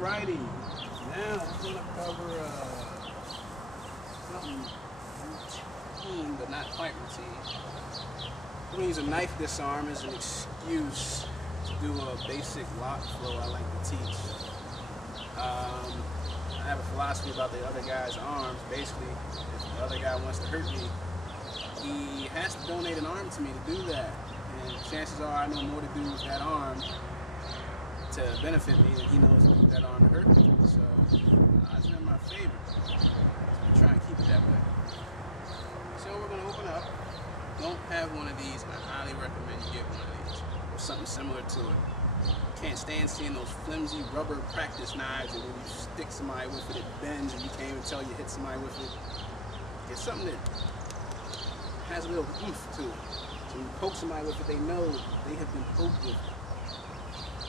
Alrighty, now we're going to cover something routine, but not quite routine. We're going to use a knife disarm as an excuse to do a basic lock flow I like to teach. I have a philosophy about the other guy's arms. Basically, if the other guy wants to hurt me, he has to donate an arm to me to do that. And chances are I know more to do with that arm to benefit me than he knows to use that arm to hurt me. So odds are in my favor. So I'm trying to keep it that way. So we're going to open up. Don't have one of these, and I highly recommend you get one of these or something similar to it. Can't stand seeing those flimsy rubber practice knives and when you stick somebody with it, it bends and you can't even tell you hit somebody with it. Get something that has a little oomph to it. So when you poke somebody with it, they know they have been poked with it.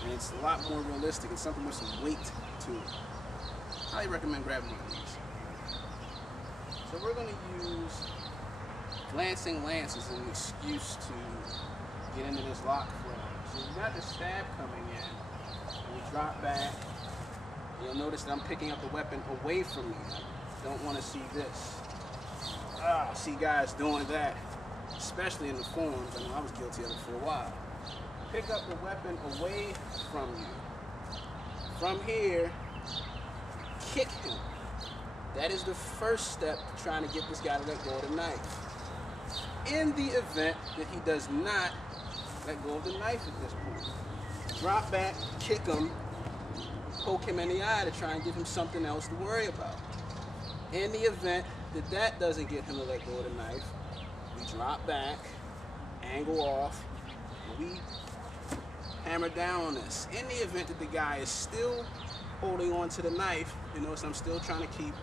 And it's a lot more realistic. It's something with some weight to it. I highly recommend grabbing one of these. So we're going to use glancing lance as an excuse to get into this lock flow. So you got the stab coming in, and we drop back. You'll notice that I'm picking up the weapon away from me. I don't want to see this. I see guys doing that, especially in the forums. I know I was guilty of it for a while. Pick up the weapon away from you. From here, kick him. That is the first step to trying to get this guy to let go of the knife. In the event that he does not let go of the knife at this point, drop back, kick him, poke him in the eye to try and give him something else to worry about. In the event that that doesn't get him to let go of the knife, we drop back, angle off, and we hammer down on this. In the event that the guy is still holding on to the knife, you notice I'm still trying to keep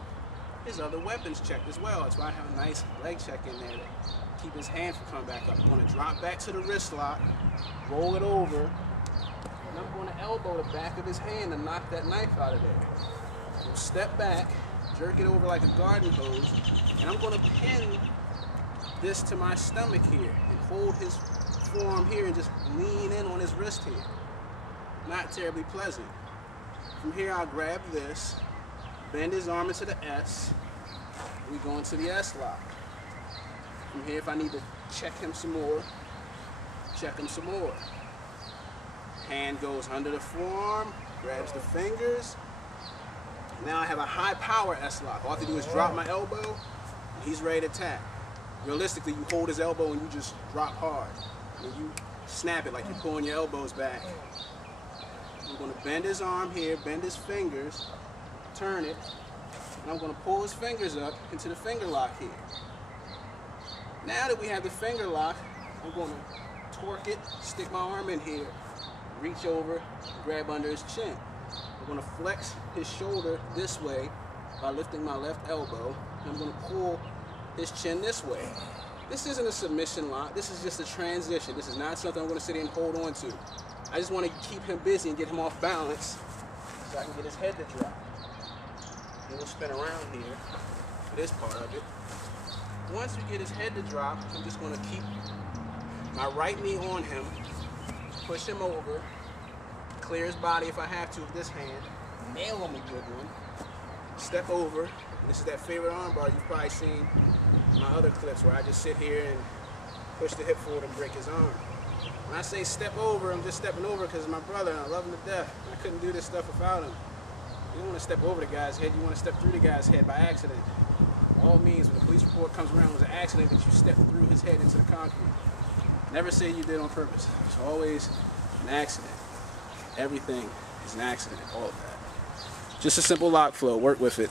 his other weapons checked as well. That's why I have a nice leg check in there to keep his hand from coming back up. I'm going to drop back to the wrist lock, roll it over, and I'm going to elbow the back of his hand to knock that knife out of there. So step back, jerk it over like a garden hose, and I'm going to pin this to my stomach here and hold his forearm here and just lean in on his wrist here. Not terribly pleasant. From here I'll grab this, bend his arm into the S, we go into the S lock. From here, if I need to check him some more, check him some more. Hand goes under the forearm, grabs the fingers. Now I have a high power S lock. All I have to do is drop my elbow, and he's ready to tap. Realistically, you hold his elbow and you just drop hard. And you snap it like you're pulling your elbows back. I'm going to bend his arm here, bend his fingers, turn it, and I'm going to pull his fingers up into the finger lock here. Now that we have the finger lock, I'm going to torque it, stick my arm in here, reach over, grab under his chin. I'm going to flex his shoulder this way by lifting my left elbow, and I'm going to pull his chin this way. This isn't a submission lock, this is just a transition. This is not something I'm going to sit here and hold on to. I just want to keep him busy and get him off balance so I can get his head to drop. And we'll spin around here for this part of it. Once we get his head to drop, I'm just going to keep my right knee on him, push him over, clear his body if I have to with this hand, nail him a good one, step over. And this is that favorite arm bar you've probably seen in my other clips where I just sit here and push the hip forward and break his arm. When I say step over, I'm just stepping over because he's my brother and I love him to death. I couldn't do this stuff without him. You don't want to step over the guy's head, you want to step through the guy's head by accident. All it means when the police report comes around was an accident that you stepped through his head into the concrete. Never say you did on purpose. It's always an accident. Everything is an accident, all of that. Just a simple lock flow, work with it.